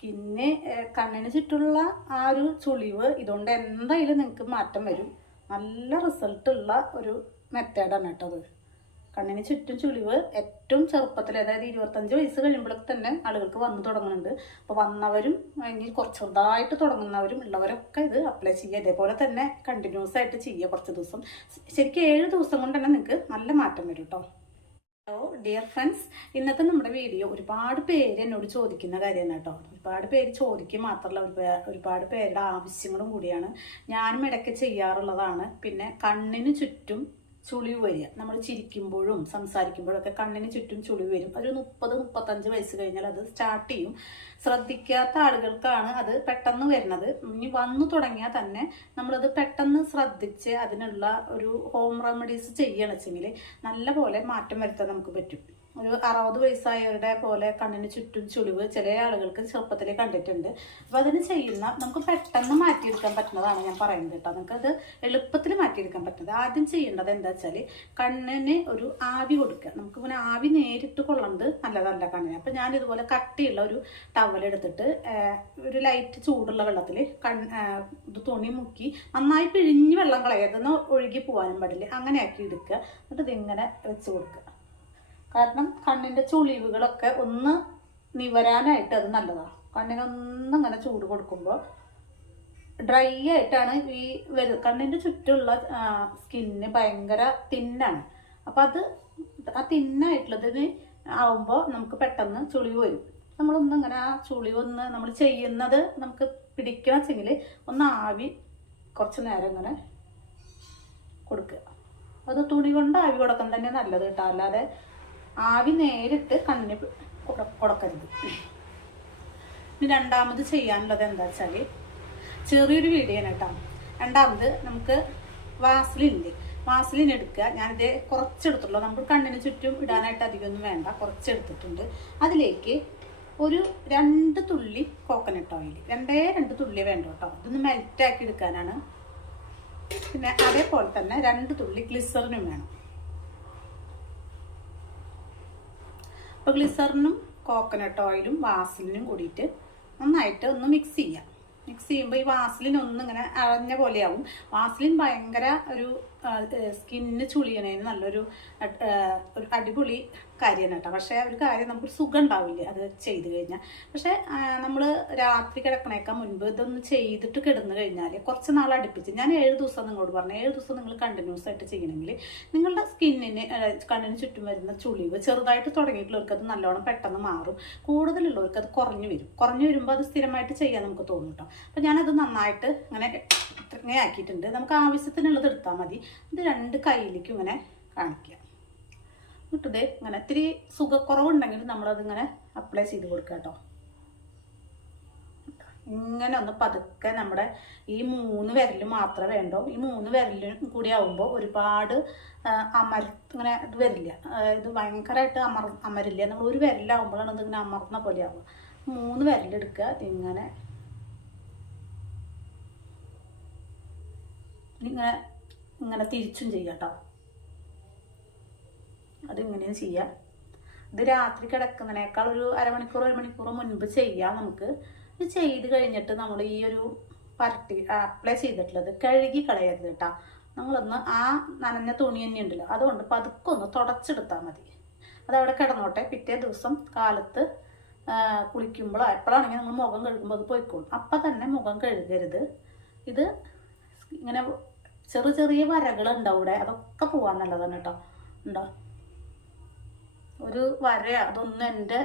Skin കണ്ണിന് ചുറ്റുള്ള ആ ഒരു ചുളിവ് ഇതുകൊണ്ട് എന്തായാലും നിങ്ങൾക്ക് മാറ്റം വരും. നല്ല റിസൾട്ടുള്ള ഒരു മെത്തേഡാണ് കേട്ടോ അത്. കണ്ണിന് ചുറ്റും ചുളിവ് ഏറ്റവും ചെറുപ്പത്തിൽ, അതായത് 25 വയസ്സ് കഴിയുമ്പോഴൊക്കെ തന്നെ ആളുകൾക്ക് വന്നു തുടങ്ങുന്നുണ്ട്. അപ്പോൾ വന്നവരും ഇനി കുറച്ച് ചെറുതായിട്ട് തുടങ്ങുന്നവരും ഉള്ളവരൊക്കെ ഇത് അപ്ലൈ ചെയ്യുക. ഇതേപോലെ തന്നെ കണ്ടിന്യൂസ് ആയിട്ട് ചെയ്യുക കുറച്ച് ദിവസം. ശരിക്കും 7 ദിവസം കൊണ്ട് തന്നെ നിങ്ങൾക്ക് നല്ല മാറ്റം വരും കേട്ടോ. ഹലോ ഡിയർ ഫ്രണ്ട്സ്, ഇന്നത്തെ നമ്മുടെ വീഡിയോ ഒരുപാട് പേര് എന്നോട് ചോദിക്കുന്ന കാര്യമാണ് കേട്ടോ. ഒരുപാട് പേര് ചോദിക്കുക മാത്രമല്ല, ഒരുപാട് പേരുടെ ആവശ്യങ്ങളും കൂടിയാണ്. ഞാനും ഇടയ്ക്ക് ചെയ്യാറുള്ളതാണ്. പിന്നെ കണ്ണിന് ചുറ്റും ചുളിവ് വരിക, നമ്മൾ ചിരിക്കുമ്പോഴും സംസാരിക്കുമ്പോഴൊക്കെ കണ്ണിന് ചുറ്റും ചുളിവ് വരും. ഒരു 30-35 വയസ്സ് കഴിഞ്ഞാൽ അത് സ്റ്റാർട്ട് ചെയ്യും. ശ്രദ്ധിക്കാത്ത ആളുകൾക്കാണ് അത് പെട്ടെന്ന് വരുന്നത്. ഇനി വന്നു തുടങ്ങിയാൽ തന്നെ നമ്മളത് പെട്ടെന്ന് ശ്രദ്ധിച്ച് അതിനുള്ള ഒരു ഹോം റെമഡീസ് ചെയ്യണമെങ്കിൽ നല്ല പോലെ മാറ്റം വരുത്താൻ നമുക്ക് പറ്റും. ഒരു 60 വയസ്സായവരുടെ പോലെ കണ്ണിന് ചുറ്റും ചുളിവ് ചില ആളുകൾക്ക് ചെറുപ്പത്തിലേ കണ്ടിട്ടുണ്ട്. അപ്പോൾ അതിന് ചെയ്യുന്ന നമുക്ക് പെട്ടെന്ന് മാറ്റിയെടുക്കാൻ പറ്റുന്നതാണ് ഞാൻ പറയുന്നത് കേട്ടോ. നമുക്കത് എളുപ്പത്തിൽ മാറ്റിയെടുക്കാൻ പറ്റുന്നത്. ആദ്യം ചെയ്യേണ്ടത് എന്താ വെച്ചാൽ കണ്ണിന് ഒരു ആവി കൊടുക്കുക. നമുക്ക് ഇങ്ങനെ ആവി നേരിട്ട് കൊള്ളുന്നത് നല്ലതല്ല കണ്ണിന്. അപ്പം ഞാനിതുപോലെ കട്ടിയുള്ള ഒരു ടവലെടുത്തിട്ട് ഒരു ലൈറ്റ് ചൂടുള്ള വെള്ളത്തിൽ ഇത് തുണി മുക്കി നന്നായി പിഴിഞ്ഞ് വെള്ളം കളയാതെന്ന് ഒഴുകി പോകാനും പാടില്ല. അങ്ങനെ ആക്കി എടുക്കുക. എന്നിട്ട് ഇതിങ്ങനെ വെച്ച് കൊടുക്കുക. കാരണം കണ്ണിൻ്റെ ചുളിവുകളൊക്കെ ഒന്ന് നിവരാനായിട്ട് അത് നല്ലതാണ്. കണ്ണിനൊന്നും ഇങ്ങനെ ചൂട് കൊടുക്കുമ്പോൾ ഡ്രൈ ആയിട്ടാണ് ഈ കണ്ണിൻ്റെ ചുറ്റുമുള്ള സ്കിന്ന് ഭയങ്കര തിന്നാണ്. അപ്പം ആ തിന്നായിട്ടുള്ളതിന് ആവുമ്പോൾ നമുക്ക് പെട്ടെന്ന് ചുളിവ് വരും. നമ്മളൊന്നും ഇങ്ങനെ ആ ചുളിവൊന്ന് നമ്മൾ ചെയ്യുന്നത് നമുക്ക് പിടിക്കണം വെച്ചെങ്കിൽ ഒന്ന് ആവി കുറച്ച് നേരം ഇങ്ങനെ കൊടുക്കുക. അത് തുണി കൊണ്ട് ആവി കൊടുക്കാൻ തന്നെ നല്ലത് കേട്ടോ. അല്ലാതെ ആവി നേരിട്ട് കണ്ണിന് കൊടുക്കരുത്. ഇനി രണ്ടാമത് ചെയ്യാനുള്ളത് എന്താ വെച്ചാൽ ചെറിയൊരു വീഡിയോ ആണ് കേട്ടോ. രണ്ടാമത് നമുക്ക് വാസലിൻ എടുക്കുക. ഞാനിത് കുറച്ചെടുത്തുള്ളൂ. നമുക്ക് കണ്ണിന് ചുറ്റും ഇടാനായിട്ട് അധികമൊന്നും വേണ്ട, കുറച്ചെടുത്തിട്ടുണ്ട്. അതിലേക്ക് ഒരു 2 തുള്ളി കോക്കനട്ട് ഓയിൽ, 2 തുള്ളി വേണ്ട കേട്ടോ. ഇതൊന്ന് മെൽറ്റാക്കി എടുക്കാനാണ്. പിന്നെ അതേപോലെ തന്നെ 2 തുള്ളി ഗ്ലിസറിനും വേണം. അപ്പോൾ ഗ്ലിസറിനും കോക്കനട്ട് ഓയിലും വാസലിനും കൂടിയിട്ട് നന്നായിട്ട് ഒന്ന് മിക്സ് ചെയ്യാം. മിക്സ് ചെയ്യുമ്പോൾ ഈ വാസലിൻ ഒന്നിങ്ങനെ അഴഞ്ഞ പോലെയാവും. വാസലിൻ ഭയങ്കര ഒരു സ്കിന്ന് ചുളിയണേന് നല്ലൊരു അടിപൊളി കാര്യമാണ് കേട്ടോ. പക്ഷേ ഒരു കാര്യം നമുക്കൊരു സുഖം ഉണ്ടാവില്ല അത് ചെയ്ത് കഴിഞ്ഞാൽ. പക്ഷേ നമ്മൾ രാത്രി കിടക്കണേക്കാൾ മുൻപ് ഇതൊന്ന് ചെയ്തിട്ട് കിടന്നു കഴിഞ്ഞാൽ കുറച്ച് നാൾ അടുപ്പിച്ച്, ഞാൻ 7 ദിവസം നിങ്ങളോട് പറഞ്ഞു, 7 ദിവസം നിങ്ങൾ കണ്ടിന്യൂസ് ആയിട്ട് ചെയ്യണമെങ്കിൽ നിങ്ങളുടെ കണ്ണിന് ചുറ്റും വരുന്ന ചുളിവ് ചെറുതായിട്ട് തുടങ്ങിയിട്ടുള്ളവർക്ക് അത് നല്ലോണം പെട്ടെന്ന് മാറും. കൂടുതലുള്ളവർക്ക് അത് കുറഞ്ഞു വരുമ്പോൾ അത് സ്ഥിരമായിട്ട് ചെയ്യാൻ നമുക്ക് തോന്നും കേട്ടോ. അപ്പം ഞാനത് നന്നായിട്ട് ഇങ്ങനെ ആക്കിയിട്ടുണ്ട്. നമുക്ക് ആവശ്യത്തിനുള്ളത് എടുത്താൽ മതി. ഇത് 2 കൈയിലേക്കും ഇങ്ങനെ കാണിക്കുക. എന്നിട്ടത് ഇങ്ങനെ ഇത്തിരി സുഖക്കുറവുണ്ടെങ്കിൽ നമ്മളതിങ്ങനെ അപ്ലൈ ചെയ്ത് കൊടുക്കുക കേട്ടോ. ഇങ്ങനെ ഒന്ന് പതുക്കെ നമ്മുടെ ഈ 3 വിരൽ മാത്രമേ വേണ്ടോ. ഈ 3 വിരലും കൂടി ആവുമ്പോൾ ഒരുപാട് ഇങ്ങനെ ഇത് വരില്ല. ഇത് ഭയങ്കരമായിട്ട് അമരില്ല. നമ്മൾ ഒരു വിരലാവുമ്പോഴാണ് ഇതിങ്ങനെ അമർന്ന പോലെ ആവുക. 3 വിരലെടുക്കുക. ഇങ്ങനെ ഇങ്ങനെ തിരിച്ചും ചെയ്യാം കേട്ടോ. അതിങ്ങനെയും ചെയ്യാം. ഇത് രാത്രി കിടക്കുന്നതിനേക്കാൾ ഒരു അരമണിക്കൂർ 1 മണിക്കൂർ മുൻപ് ചെയ്യാം നമുക്ക്. ഇത് ചെയ്ത് കഴിഞ്ഞിട്ട് നമ്മൾ ഈ ഒരു അപ്ലൈ ചെയ്തിട്ടുള്ളത് കഴുകി കളയരുത് കേട്ടോ. നമ്മളൊന്ന് ആ നനഞ്ഞ തുണി തന്നെ ഉണ്ടല്ലോ, അതുകൊണ്ട് പതുക്കെ ഒന്ന് തുടച്ചെടുത്താൽ മതി. അതവിടെ കിടന്നോട്ടെ. പിറ്റേ ദിവസം കാലത്ത് കുളിക്കുമ്പോഴോ എപ്പോഴാണെങ്കിൽ നമ്മൾ മുഖം കഴുകുമ്പോൾ അത് പോയിക്കോളും. അപ്പം തന്നെ മുഖം കഴുകരുത്. ഇത് ഇങ്ങനെ ചെറിയ വരകൾ ഉണ്ടാവും ഇവിടെ, അതൊക്കെ പോകാൻ നല്ലതാണ് കേട്ടോ. ഉണ്ടോ ഒരു വര? അതൊന്നും എൻ്റെ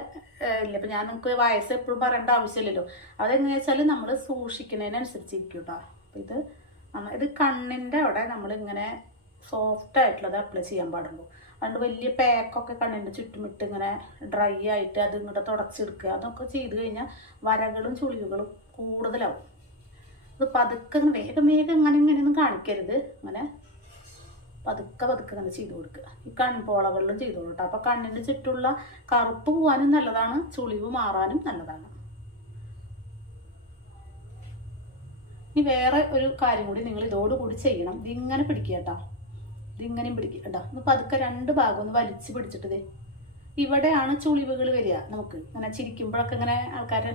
ഇല്ല. ഇപ്പം ഞാൻ നിങ്ങൾക്ക് വയസ്സ് എപ്പോഴും പറയേണ്ട ആവശ്യമില്ലല്ലോ. അതെങ്ങനെയാ വെച്ചാൽ നമ്മൾ സൂക്ഷിക്കുന്നതിനനുസരിച്ചിരിക്കും കേട്ടോ. അപ്പം ഇത് കണ്ണിൻ്റെ അവിടെ നമ്മളിങ്ങനെ സോഫ്റ്റ് ആയിട്ടുള്ളത് അപ്ലൈ ചെയ്യാൻ പാടുള്ളൂ. അതുകൊണ്ട് വലിയ പാക്കൊക്കെ കണ്ണിൻ്റെ ചുറ്റുമിട്ട് ഇങ്ങനെ ഡ്രൈ ആയിട്ട് അത് ഇങ്ങോട്ട് തുടച്ചെടുക്കുക. അതൊക്കെ ചെയ്ത് കഴിഞ്ഞാൽ വരകളും ചുളിവുകളും കൂടുതലാവും. അത് പതുക്കെ വേഗം ഇങ്ങനെയൊന്നും കാണിക്കരുത്. ഇങ്ങനെ പതുക്കെ ഇങ്ങനെ ചെയ്ത് കൊടുക്കുക. ഈ കൺപോളകളിലും ചെയ്തോളൂ കേട്ടോ. അപ്പം കണ്ണിൻ്റെ ചുറ്റുള്ള കറുപ്പ് പോകാനും നല്ലതാണ്, ചുളിവ് മാറാനും നല്ലതാണ്. ഇനി വേറെ ഒരു കാര്യം കൂടി നിങ്ങൾ ഇതോടുകൂടി ചെയ്യണം. ഇതിങ്ങനെ പിടിക്കുക കേട്ടോ. ഇതിങ്ങനെയും പിടിക്കുക കേട്ടോ. ഒന്ന് പതുക്കെ 2 ഭാഗം ഒന്ന് വലിച്ച് പിടിച്ചിട്ട് ഇവിടെയാണ് ചുളിവുകൾ വരിക. നമുക്ക് ഇങ്ങനെ ചിരിക്കുമ്പോഴൊക്കെ ഇങ്ങനെ ആൾക്കാർ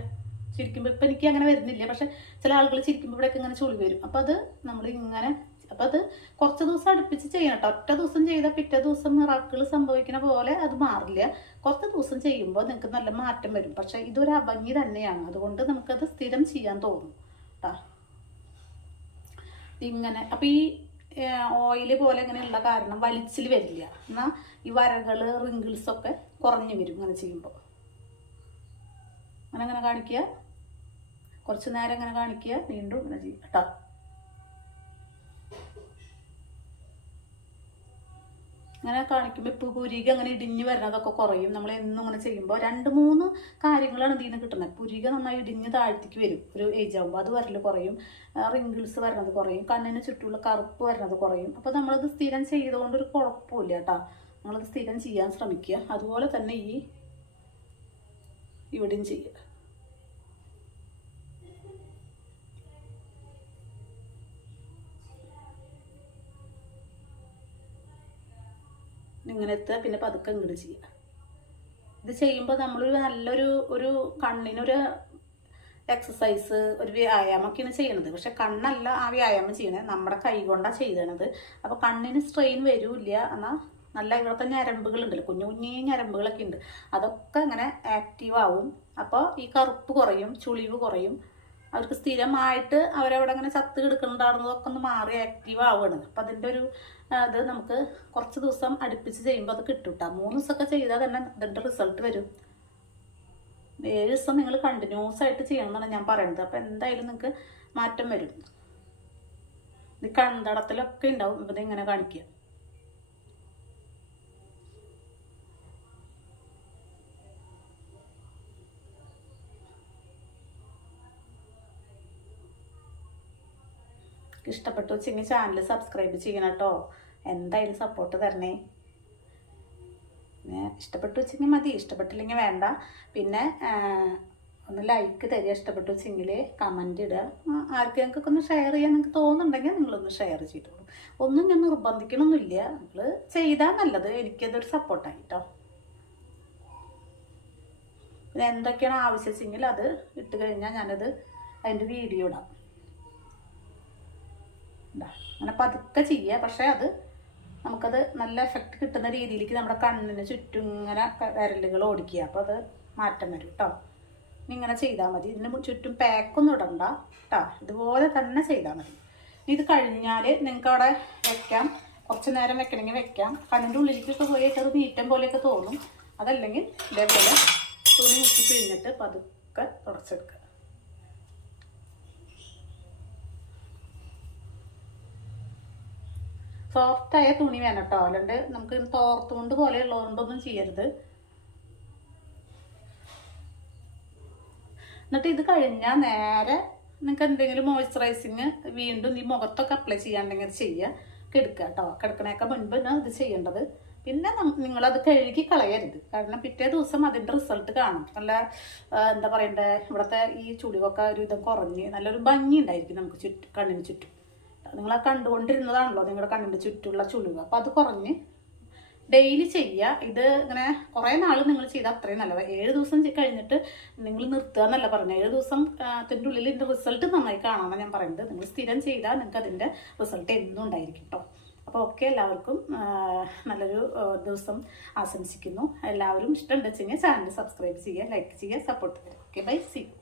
ചിരിക്കുമ്പോൾ ഇപ്പം എനിക്ക് അങ്ങനെ വരുന്നില്ല, പക്ഷെ ചില ആളുകൾ ചിരിക്കുമ്പോൾ ഇവിടെയൊക്കെ ഇങ്ങനെ ചുളി വരും. അപ്പം അത് നമ്മൾ ഇങ്ങനെ, അപ്പം അത് കുറച്ച് ദിവസം അടുപ്പിച്ച് ചെയ്യണം കേട്ടോ. ഒറ്റ ദിവസം ചെയ്താൽ പിറ്റേ ദിവസം മിറാക്കിൾ സംഭവിക്കുന്ന പോലെ അത് മാറില്ല. കുറച്ച് ദിവസം ചെയ്യുമ്പോൾ നിങ്ങൾക്ക് നല്ല മാറ്റം വരും. പക്ഷെ ഇതൊരു അഭംഗി തന്നെയാണ്, അതുകൊണ്ട് നമുക്കത് സ്ഥിരം ചെയ്യാൻ തോന്നും കേട്ടോ. ഇങ്ങനെ അപ്പം ഈ ഓയിൽ പോലെ ഇങ്ങനെയുള്ള കാരണം വലിച്ചിൽ വരില്ല. എന്നാൽ ഈ വരകൾ റിങ്കിൾസൊക്കെ കുറഞ്ഞു വരും ഇങ്ങനെ ചെയ്യുമ്പോൾ. അങ്ങനെ കാണിക്കുക, കുറച്ച് നേരം ഇങ്ങനെ കാണിക്കുക, വീണ്ടും ഇങ്ങനെ ചെയ്യുക കേട്ടോ. ഇങ്ങനെ കാണിക്കുമ്പോൾ ഇപ്പോൾ പുരിക അങ്ങനെ ഇടിഞ്ഞ് വരുന്നതൊക്കെ കുറയും. നമ്മൾ എന്നും ഇങ്ങനെ ചെയ്യുമ്പോൾ 2-3 കാര്യങ്ങളാണ് ഇതിൽ നിന്ന് കിട്ടുന്നത്. പുരിക നന്നായി ഇടിഞ്ഞ് താഴ്ത്തിക്ക് വരും ഒരു ഏജ് ആകുമ്പോൾ, അത് വരൽ കുറയും. റിങ്കിൾസ് വരുന്നത് കുറയും, കണ്ണിന് ചുറ്റുമുള്ള കറുപ്പ് വരുന്നത് കുറയും. അപ്പോൾ നമ്മളത് സ്ഥിരം ചെയ്തുകൊണ്ടൊരു കുഴപ്പമില്ല കേട്ടോ. നമ്മളത് സ്ഥിരം ചെയ്യാൻ ശ്രമിക്കുക. അതുപോലെ തന്നെ ഇവിടെയും ചെയ്യുക. ഇങ്ങനെ എത്തുക, പിന്നെ പതുക്കെ ഇങ്ങോട്ട് ചെയ്യുക. ഇത് ചെയ്യുമ്പോൾ നമ്മളൊരു നല്ലൊരു കണ്ണിനൊരു എക്സസൈസ്, ഒരു വ്യായാമമൊക്കെയാണ് ചെയ്യണത്. പക്ഷെ കണ്ണല്ല ആ വ്യായാമം ചെയ്യണത്, നമ്മുടെ കൈ കൊണ്ടാണ് ചെയ്യണത്. അപ്പോൾ കണ്ണിന് സ്ട്രെയിൻ വരില്ല. എന്നാൽ നല്ല ഇവിടുത്തെ ഞരമ്പുകളുണ്ടല്ലോ, കുഞ്ഞു കുഞ്ഞു ഞരമ്പുകളൊക്കെ ഉണ്ട്, അതൊക്കെ ഇങ്ങനെ ആക്റ്റീവ് ആവും. അപ്പോൾ ഈ കറുപ്പ് കുറയും, ചുളിവ് കുറയും. അവർക്ക് സ്ഥിരമായിട്ട് അവരവിടെ ഇങ്ങനെ ചത്ത് കിടക്കുന്നുണ്ടാകുന്നതൊക്കെ ഒന്ന് മാറി ആക്റ്റീവ് ആവുകയാണ്. അപ്പം അതിൻ്റെ ഒരു ഇത് നമുക്ക് കുറച്ച് ദിവസം അടുപ്പിച്ച് ചെയ്യുമ്പോൾ അത് കിട്ടും കേട്ടോ. 3 ദിവസമൊക്കെ ചെയ്താൽ തന്നെ ഇതിൻ്റെ റിസൾട്ട് വരും. 7 ദിവസം നിങ്ങൾ കണ്ടിന്യൂസ് ആയിട്ട് ചെയ്യണം എന്നാണ് ഞാൻ പറയുന്നത്. അപ്പം എന്തായാലും നിങ്ങൾക്ക് മാറ്റം വരും. ഇത് കണ്ടടത്തിലൊക്കെ ഉണ്ടാവും. ഇപ്പം ഇതിങ്ങനെ കാണിക്കുക. ഇഷ്ടപ്പെട്ടു വെച്ചെങ്കിൽ ചാനൽ സബ്സ്ക്രൈബ് ചെയ്യണം കേട്ടോ. എന്തായാലും സപ്പോർട്ട് തരണേ. പിന്നെ ഇഷ്ടപ്പെട്ടു വെച്ചെങ്കിൽ മതി, ഇഷ്ടപ്പെട്ടില്ലെങ്കിൽ വേണ്ട. പിന്നെ ഒന്ന് ലൈക്ക് തരിക, ഇഷ്ടപ്പെട്ടു വെച്ചെങ്കിൽ കമൻറ്റ് ഇടുക. ആർക്കെങ്കിലും ഒന്ന് ഷെയർ ചെയ്യാൻ നിങ്ങൾക്ക് തോന്നുന്നുണ്ടെങ്കിൽ നിങ്ങളൊന്ന് ഷെയർ ചെയ്തോളൂ. ഒന്നും ഞാൻ നിർബന്ധിക്കണമൊന്നുമില്ല, നിങ്ങൾ ചെയ്താൽ നല്ലത്. എനിക്കതൊരു സപ്പോർട്ടായി കേട്ടോ. പിന്നെ എന്തൊക്കെയാണ് ആവശ്യമെങ്കിൽ അത് ഇട്ട് കഴിഞ്ഞാൽ ഞാനത് അതിൻ്റെ വീഡിയോ ഇടാം. അങ്ങനെ പതുക്കെ ചെയ്യുക, പക്ഷെ അത് നമുക്കത് നല്ല എഫക്റ്റ് കിട്ടുന്ന രീതിയിലേക്ക് നമ്മുടെ കണ്ണിന് ചുറ്റും ഇങ്ങനെ വിരലുകൾ ഓടിക്കുക. അപ്പോൾ അത് മാറ്റം വരും കേട്ടോ. ഇങ്ങനെ ചെയ്താൽ മതി. ഇതിന് ചുറ്റും പാക്കൊന്നും ഇടണ്ട കേട്ടോ. ഇതുപോലെ തന്നെ ചെയ്താൽ മതി. ഇത് കഴിഞ്ഞാൽ നിങ്ങൾക്ക് അവിടെ വെക്കാം, കുറച്ച് നേരം വെക്കണമെങ്കിൽ വെക്കാം. കണ്ണിൻ്റെ ഉള്ളിലേക്കൊക്കെ പോയിട്ട് അത് നീറ്റം പോലെയൊക്കെ തോന്നും. അതല്ലെങ്കിൽ ഇതേപോലെ തുണി മുക്കി പിഴിഞ്ഞിട്ട് പതുക്കെ തുടച്ചെടുക്കുക. സോഫ്റ്റായ തുണി വേണം കേട്ടോ, അല്ലാണ്ട് നമുക്ക് തോർത്തുകൊണ്ട് പോലെ ഉള്ളതുകൊണ്ടൊന്നും ചെയ്യരുത്. എന്നിട്ട് ഇത് കഴിഞ്ഞാൽ നേരെ നിങ്ങൾക്ക് എന്തെങ്കിലും മോയ്സ്ചറൈസിങ് വീണ്ടും ഈ മുഖത്തൊക്കെ അപ്ലൈ ചെയ്യാണ്ടെങ്കിൽ അത് ചെയ്യുക. കിടക്കുക കേട്ടോ. കിടക്കണേക്കാൾ മുൻപ് ഇത് ചെയ്യേണ്ടത്. പിന്നെ നിങ്ങളത് കഴുകി കളയരുത്, കാരണം പിറ്റേ ദിവസം അതിൻ്റെ റിസൾട്ട് കാണും. നല്ല എന്താ പറയണ്ടേ, ഇവിടുത്തെ ഈ ചുളിവൊക്കെ ഒരു വിധം കുറഞ്ഞ് നല്ലൊരു ഭംഗി ഉണ്ടായിരിക്കും നമുക്ക് കണ്ണിന് ചുറ്റും. നിങ്ങൾ കണ്ടുകൊണ്ടിരുന്നതാണല്ലോ നിങ്ങളുടെ കണ്ണിൻ്റെ ചുറ്റുള്ള ചുളിവ്. അപ്പം അത് കുറഞ്ഞ് ഡെയിലി ചെയ്യുക. ഇത് ഇങ്ങനെ കുറേ നാൾ നിങ്ങൾ ചെയ്താൽ അത്രയും നല്ലത്. 7 ദിവസം കഴിഞ്ഞിട്ട് നിങ്ങൾ നിർത്തുക എന്നല്ല പറഞ്ഞത്. 7 ദിവസം അതിൻ്റെ ഉള്ളിൽ ഇതിൻ്റെ റിസൾട്ട് നന്നായി കാണാമെന്നാണ് ഞാൻ പറയുന്നത്. നിങ്ങൾ സ്ഥിരം ചെയ്താൽ നിങ്ങൾക്ക് അതിൻ്റെ റിസൾട്ട് എന്നും ഉണ്ടായിരിക്കും കേട്ടോ. അപ്പോൾ ഓക്കെ, എല്ലാവർക്കും നല്ലൊരു ദിവസം ആശംസിക്കുന്നു. എല്ലാവരും ഇഷ്ടമുണ്ടെന്ന് വെച്ച് കഴിഞ്ഞാൽ ചാനൽ സബ്സ്ക്രൈബ് ചെയ്യുക, ലൈക്ക് ചെയ്യുക, സപ്പോർട്ട് ചെയ്യുക. Okay, bye, see U.